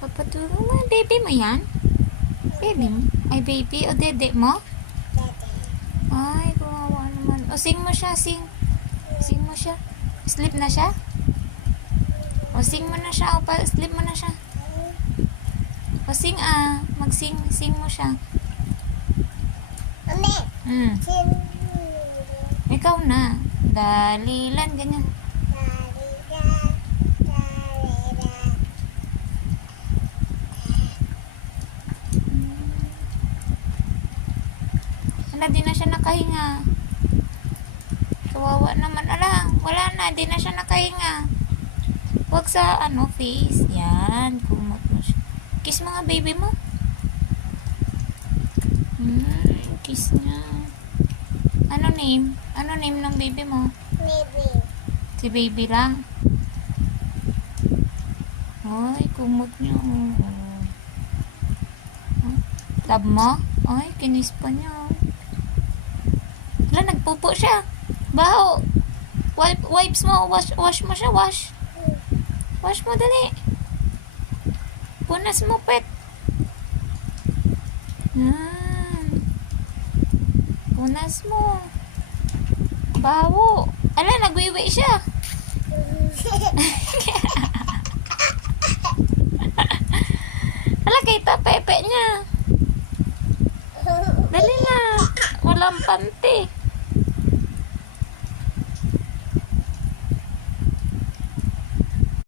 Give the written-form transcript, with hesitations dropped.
Papatulong mo. Baby mo yan? Baby mo? Ay, baby. O, dede mo? Ay, kawawa naman. O, sing mo siya, sing. Sing mo siya. Sleep na siya? O, sing mo na siya. O, sleep mo na siya. O, sing Mag-sing. Sing mo siya. Ikaw na. Dalilan, ganyan. Di na siya nakahinga. Kawawa naman. Ala, wala na. Di na siya nakahinga. Huwag sa face. Yan. Kumot mo siya. Kiss mo nga baby mo. Kiss niya. Ano name? Ano name ng baby mo? Baby. Si baby lang. Ay, kumot niya. Love mo? Ay, kinis pa niya. Wala, nagpupo siya. Baho. Wipes mo. Wash mo siya. Wash. Wash mo, dali. Punas mo, pet. Punas mo. Baho. Ala, nagwiwi siya. Ala, kita pepe niya. Dali na. Walang panty.